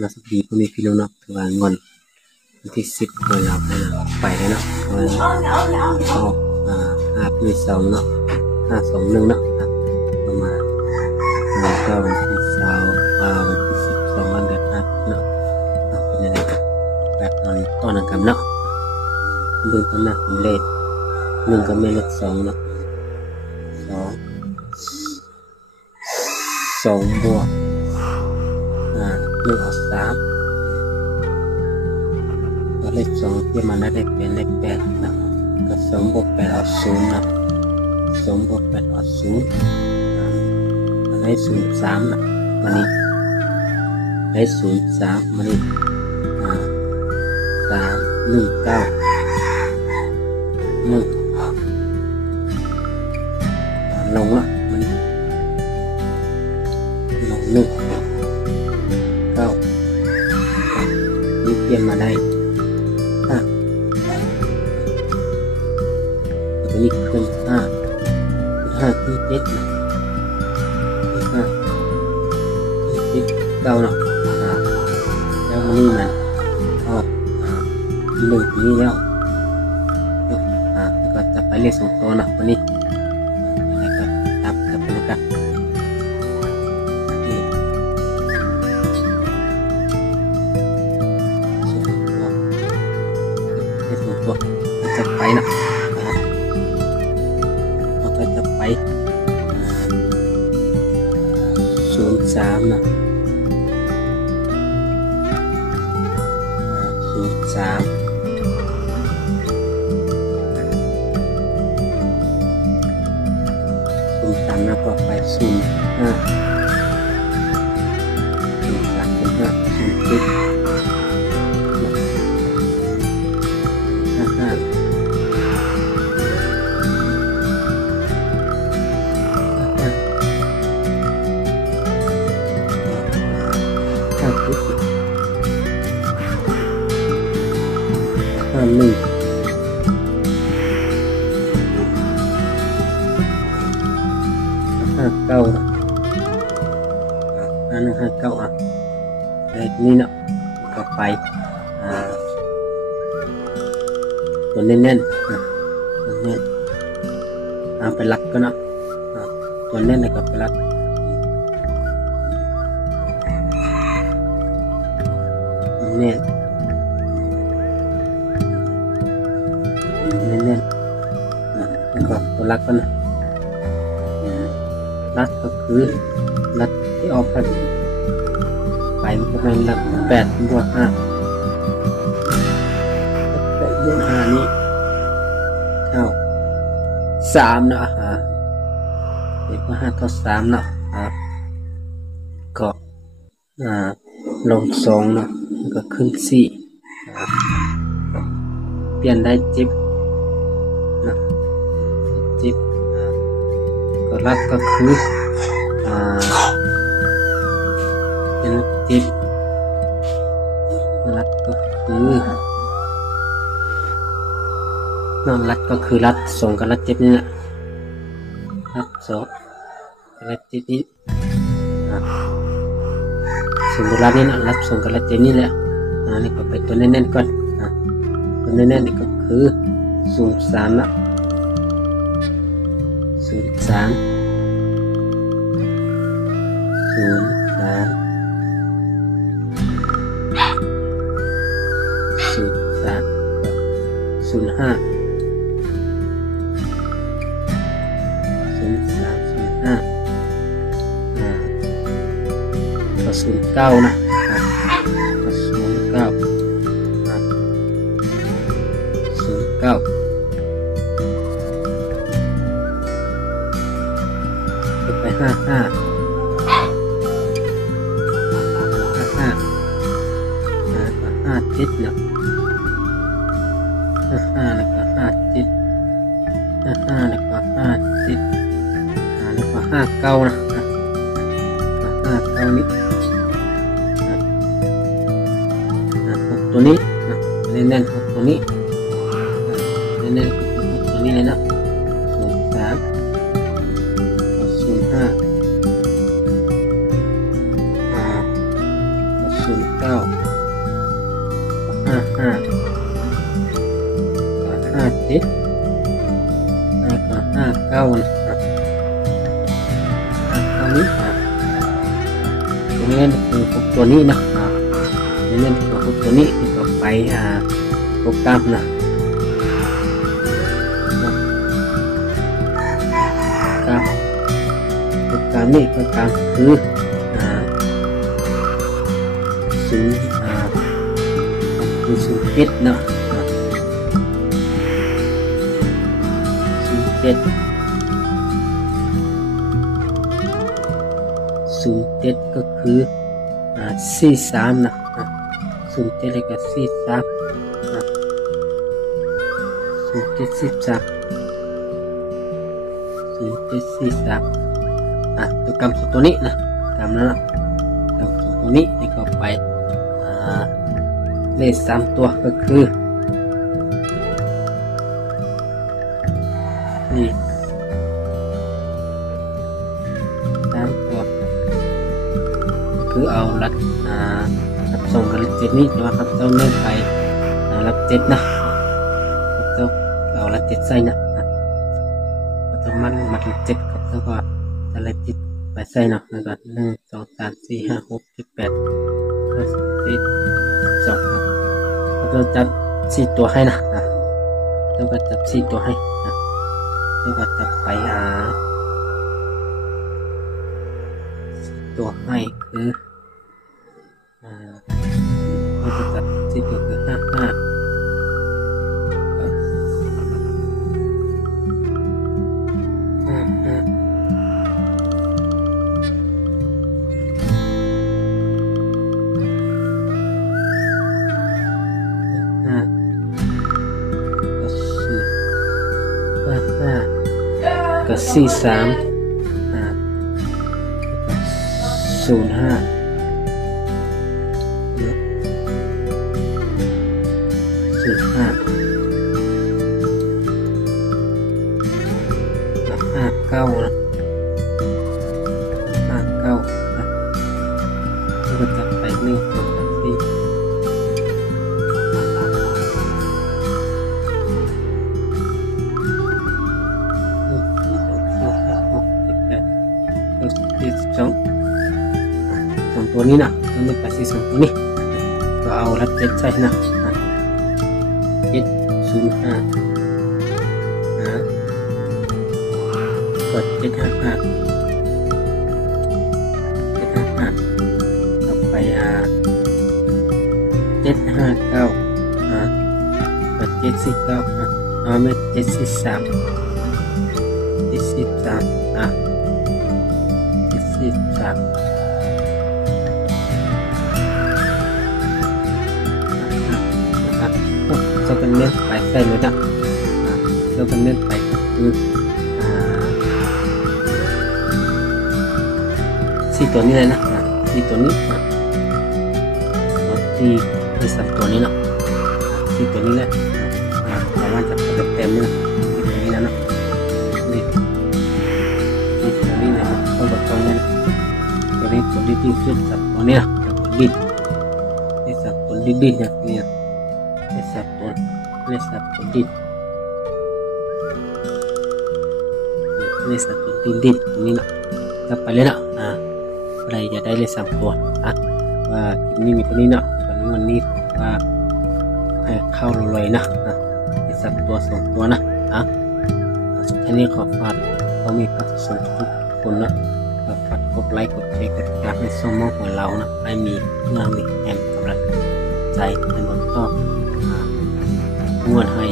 เราสดีพ่อแม่พี่น้องเนาะถือว่างอนวันที่10เราไปแล้วเนาะก็5 ปี 2เนาะ521เนาะประมาณก็วันที่20วันที่12วันเดือน5เนาะเป็นยังไงกันแบบตอนนั้นกันเนาะเบื้องต้นนะเป็นเลข1กับเลข2เนาะ2บวก1ออก3ก็เลข2ที่มันได้เป็นเลข8นะก็2บวก8ออก0นะ2บวก8ออก0ได้03นะวันนี้ได้03วันนี้319 ลงละมันลง1 9นี่เปลี่ยนมาได้ตัวนี้ขึ้น5ที่7นะที่7 9เนาะแล้วมันนี่มันออก1นี้แล้วแล้วก็จะไปเลข2ตัวนะวันนี้แล้วก็ตับกับไปกันนี่เลข2ตัวจะไปนะเราก็จะไป03นะ03แล้วก็ไป05 51 59เลขนี้เนาะก็ไปตัวแน่นๆตัวแน่นไปรักก็เนาะตัวแน่นเลยก็ไปรักแน่นแล้วก็ตัวรักก็นะรักก็คือรักที่ออกไปมันก็เป็นรัก8 บวก 5 8 บวก 5นี่เท่า3เนาะเด็กว่า5 เท่า 3เนาะก็ลง2เนาะก็ขึ้น4เปลี่ยนได้10นะ10ก็รักก็คือเป็น10รักก็คือรักก็คือรัก2กับรัก7นี่แหละรัก2กับรัก7นี่สมมุติรักนี่นะรัก2กับรัก7นี่แหละนี่ก็ไปตัวแน่นๆก่อนตัวแน่นๆนี่ก็คือ03นะ03ก็09นะก็09ไป55แล้วก็57เนาะ55แล้วก็57แล้วก็57แล้วก็59นะ59นี้6ตัวนี้นะแน่นๆ6ตัวนี้แน่นๆ6ตัวนี้เลยนะ0305 05 09 55 57 แล้วก็59นะครับนี้ตัวนี้คือพวกตัวนี้นะนี่ตัวพวกตัวนี้ที่ต่อไปโปรแกรมนะครับโปรแกรมนี้โปรแกรมคือ07นะ07ก็คือ43นะ07แล้วก็430743ตัวกำตัวนี้นะกำนั้นกำตัวนี้แล้วก็ไปเลข3ตัวก็คือนี่3ตัวคือเอารับส่งกับเลข7นี้แต่ว่าครับเจ้าเลื่อนไปรับ7นะครับเจ้าเอารับ7ใส่นะจะมัด7ครับแล้วก็จะเลข7ไปใส่นะแล้วก็1 2 3 4 5 6 7 8 9 10 12ครับเราจับ4ตัวให้นะแล้วก็จับ4ตัวให้แล้วก็จับไป4ตัวให้คือเราจะจับ4ตัวคือ55ก็43 05 59นะ59นะก็จับไป1 2 3 4ตัวนี้นะตัวนี้ไปที่2ตัวนี้ก็เอารับ7ใส่นะ705กด755ต่อไป759กด749ไม่743ก็เป็นเล่นไปใส่เลยนะก็เป็นเล่นไปคือ4ตัวนี้เลยนะ4ตัวนี้ที่3ตัวนี้เนาะ4ตัวนี้แหละสามารถจับเต็มเลย4ตัวนี้นะเนาะนี่4ตัวนี้นะก็แบบตรงนี้ตัวนี้ที่สุดจับตัวนี้นะตัวดิ้นที่สับตัวดิ้นนะเนี่ยที่สับตัวดิ้นนี่สับตัวดิ้นตรงนี้เนาะจับไปเลยนะอะไรจะได้เลย3ตัวว่าทีนี้มีตัวนี้เนาะวันนี้ว่าให้เข้าลอยนะที่สับตัว2ตัวนะสุดท้ายนี้ขอฝากเขามีพระสงฆ์ทุกคนนะฝากกดไลค์กดแชร์กดติดตามให้ช่องมองของเรานะให้มีงานมีแอมกำลังใจในวันต่อมวนให้